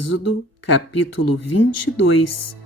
Êxodo, capítulo 22.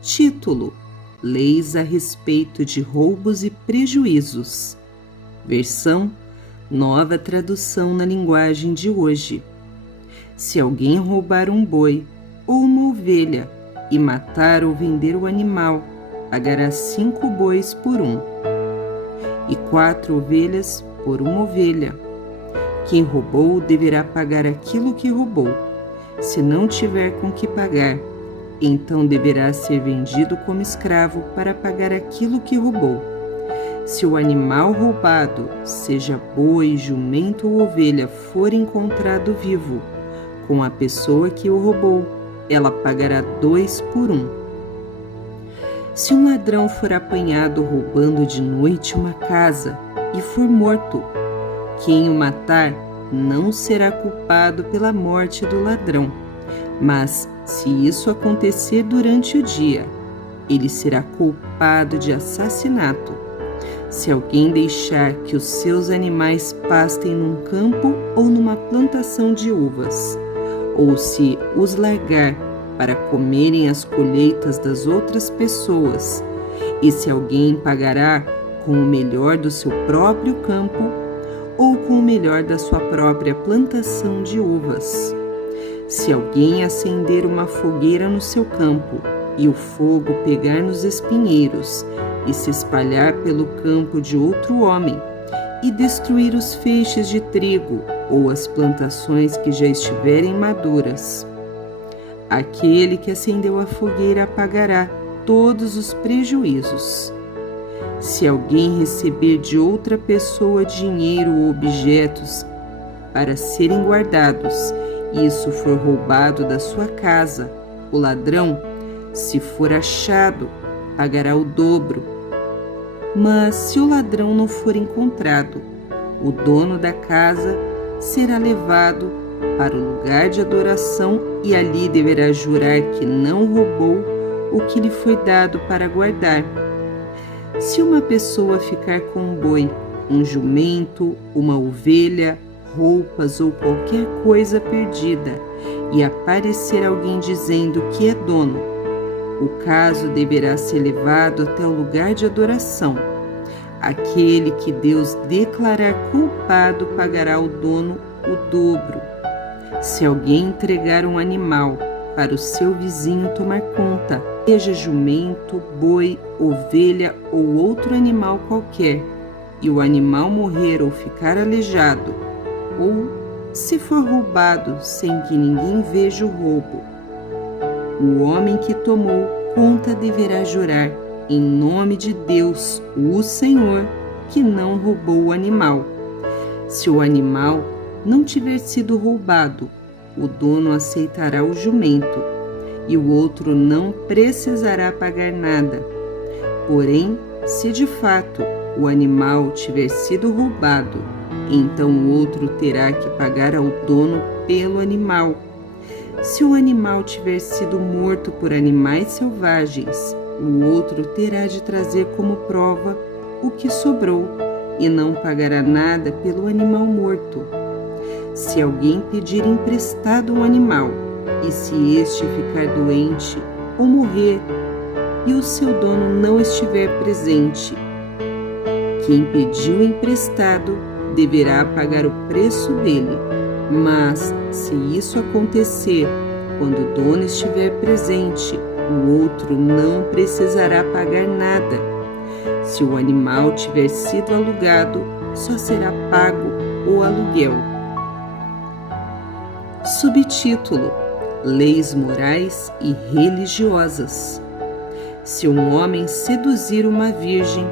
Título: Leis a respeito de roubos e prejuízos. Versão: Nova tradução na linguagem de hoje. Se alguém roubar um boi ou uma ovelha e matar ou vender o animal, pagará 5 bois por um, e 4 ovelhas por uma ovelha. Quem roubou deverá pagar aquilo que roubou. Se não tiver com que pagar, então deverá ser vendido como escravo para pagar aquilo que roubou. Se o animal roubado, seja boi, jumento ou ovelha, for encontrado vivo com a pessoa que o roubou, ela pagará 2 por 1. Se um ladrão for apanhado roubando de noite uma casa e for morto, quem o matar não será culpado pela morte do ladrão, mas se isso acontecer durante o dia, ele será culpado de assassinato. Se alguém deixar que os seus animais pastem num campo ou numa plantação de uvas, ou se os largar para comerem as colheitas das outras pessoas, e se alguém pagará com o melhor do seu próprio campo ou com o melhor da sua própria plantação de uvas. Se alguém acender uma fogueira no seu campo e o fogo pegar nos espinheiros e se espalhar pelo campo de outro homem e destruir os feixes de trigo ou as plantações que já estiverem maduras, aquele que acendeu a fogueira pagará todos os prejuízos. Se alguém receber de outra pessoa dinheiro ou objetos para serem guardados, e isso for roubado da sua casa, o ladrão, se for achado, pagará o dobro. Mas se o ladrão não for encontrado, o dono da casa será levado para o lugar de adoração e ali deverá jurar que não roubou o que lhe foi dado para guardar. Se uma pessoa ficar com um boi, um jumento, uma ovelha, roupas ou qualquer coisa perdida, e aparecer alguém dizendo que é dono, o caso deverá ser levado até o lugar de adoração. Aquele que Deus declarar culpado pagará ao dono o dobro. Se alguém entregar um animal para o seu vizinho tomar conta, seja jumento, boi, ovelha ou outro animal qualquer, e o animal morrer ou ficar aleijado, ou se for roubado sem que ninguém veja o roubo, o homem que tomou conta deverá jurar em nome de Deus, o Senhor, que não roubou o animal. Se o animal não tiver sido roubado, o dono aceitará o jumento, e o outro não precisará pagar nada. Porém, se de fato o animal tiver sido roubado, então o outro terá que pagar ao dono pelo animal. Se o animal tiver sido morto por animais selvagens, o outro terá de trazer como prova o que sobrou e não pagará nada pelo animal morto. Se alguém pedir emprestado um animal, e se este ficar doente ou morrer, e o seu dono não estiver presente, quem pediu emprestado deverá pagar o preço dele. Mas, se isso acontecer quando o dono estiver presente, o outro não precisará pagar nada. Se o animal tiver sido alugado, só será pago o aluguel. Subtítulo: Leis morais e religiosas. Se um homem seduzir uma virgem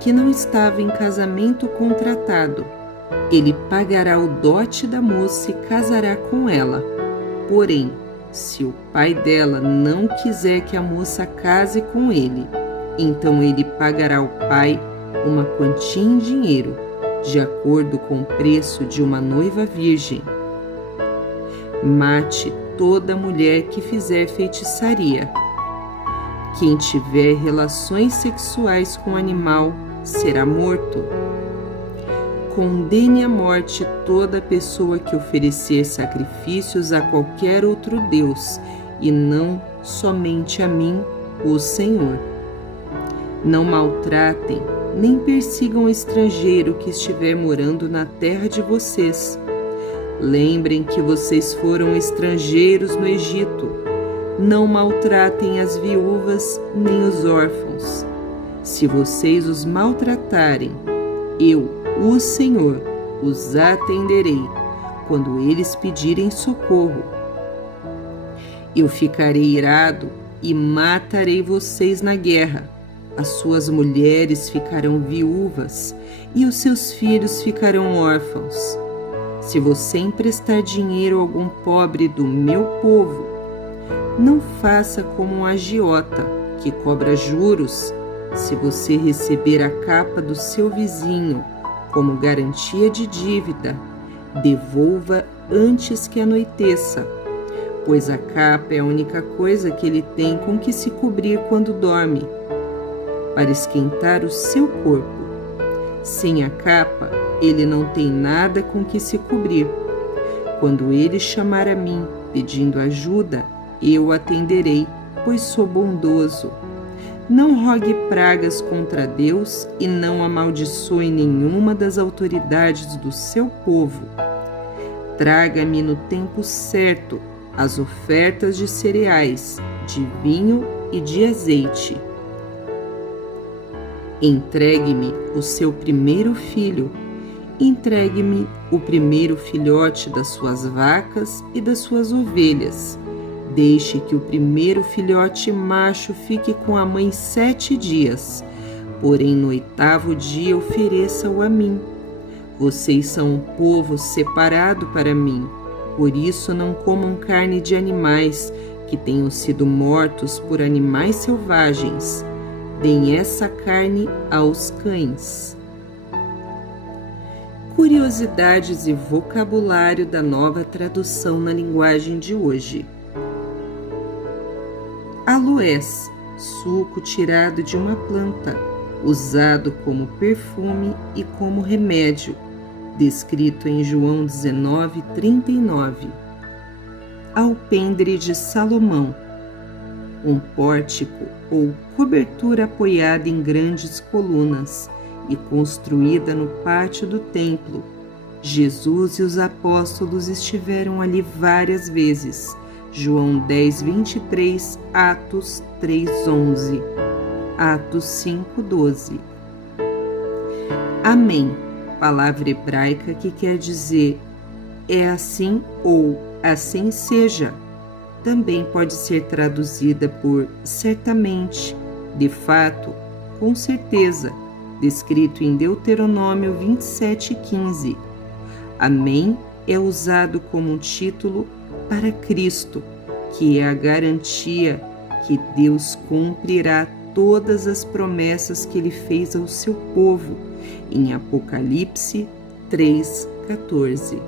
que não estava em casamento contratado, ele pagará o dote da moça e casará com ela. Porém, se o pai dela não quiser que a moça case com ele, então ele pagará ao pai uma quantia em dinheiro, de acordo com o preço de uma noiva virgem. Mate toda mulher que fizer feitiçaria. Quem tiver relações sexuais com animal será morto. condene à morte toda pessoa que oferecer sacrifícios a qualquer outro Deus, e não somente a mim, o Senhor. Não maltratem, nem persigam o estrangeiro que estiver morando na terra de vocês. Lembrem que vocês foram estrangeiros no Egito. Não maltratem as viúvas nem os órfãos. Se vocês os maltratarem, eu, o Senhor, os atenderei quando eles pedirem socorro. Eu ficarei irado e matarei vocês na guerra. As suas mulheres ficarão viúvas e os seus filhos ficarão órfãos. Se você emprestar dinheiro a algum pobre do meu povo, não faça como um agiota que cobra juros. Se você receber a capa do seu vizinho como garantia de dívida, devolva antes que anoiteça, pois a capa é a única coisa que ele tem com que se cobrir quando dorme, para esquentar o seu corpo. Sem a capa, ele não tem nada com que se cobrir. Quando ele chamar a mim, pedindo ajuda, eu atenderei, pois sou bondoso. Não rogue pragas contra Deus e não amaldiçoe nenhuma das autoridades do seu povo. Traga-me no tempo certo as ofertas de cereais, de vinho e de azeite. Entregue-me o seu primeiro filho. Entregue-me o primeiro filhote das suas vacas e das suas ovelhas. Deixe que o primeiro filhote macho fique com a mãe 7 dias, porém no 8º dia ofereça-o a mim. Vocês são um povo separado para mim, por isso não comam carne de animais que tenham sido mortos por animais selvagens. Deem essa carne aos cães. Curiosidades e vocabulário da Nova Tradução na linguagem de hoje. Aloés, suco tirado de uma planta, usado como perfume e como remédio, descrito em João 19:39. Alpendre de Salomão, um pórtico ou cobertura apoiada em grandes colunas e construída no pátio do templo. Jesus e os apóstolos estiveram ali várias vezes. João 10:23, Atos 3:11, Atos 5:12. Amém, palavra hebraica que quer dizer é assim ou assim seja. Também pode ser traduzida por certamente, de fato, com certeza, descrito em Deuteronômio 27:15. Amém é usado como um título para Cristo, que é a garantia que Deus cumprirá todas as promessas que Ele fez ao seu povo, em Apocalipse 3:14.